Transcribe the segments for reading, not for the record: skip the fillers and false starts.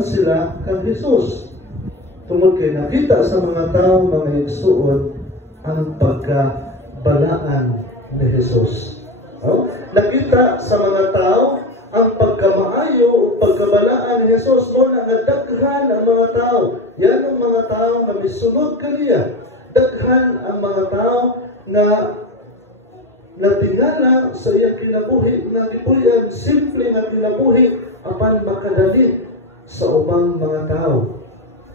sila kang Jesus. Tungod kay nakita sa mga tao, mga igsuon, ang pagkabalaan ni Jesus. Oh? Nakita sa mga tao ang pagkamaayo o pagkabalaan ni Jesus. O na nadaghan ang mga tao. Yan ang mga tao na misunod kaniya. Daghan ang mga tao na natingala sa iyang kinabuhi, na ipuyan simple na kinabuhi apan makadali sa ubang mga tao.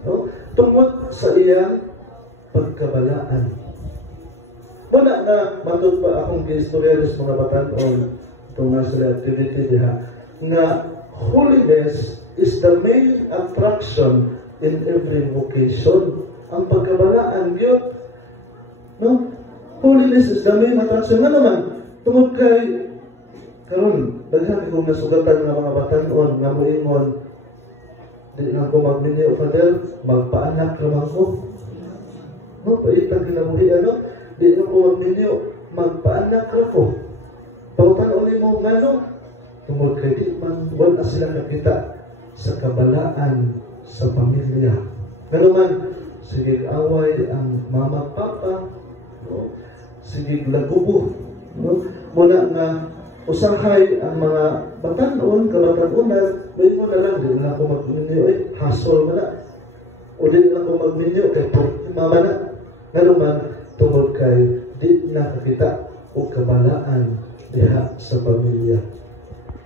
No? Tungod sa iyang pagkabalaan. Muna na matod pa akong giistorya sa mga batan-on tungod sa activity diha nga holiness is the main attraction in every vocation. Ang pagkabalaan yun, no? Holiness is the main attraction. Nga naman, tungod kay karon daghan kong nasugatan ng mga batan-on nga moingon, di na ako magminyo, Father, magpaanak naman ko. No, paitang kinabuhi, ano? Di na ako magminyo, magpaanak ko. Pautan-uli mo nga, no? Tungod kay di man, wala sila nakita sa kabalaan sa pamilya. Pero man, sige away ang mama at papa, no? Sige lagubo, no? Muna nga, usahay ang mga batan-on, kabatan-onan, may mo na lang, di na ako magminyo, hasol mo na. O di na ako magminyo, kay mama na. Nga naman, tungod kay, di nakakita o kabalaan diha sa pamilya.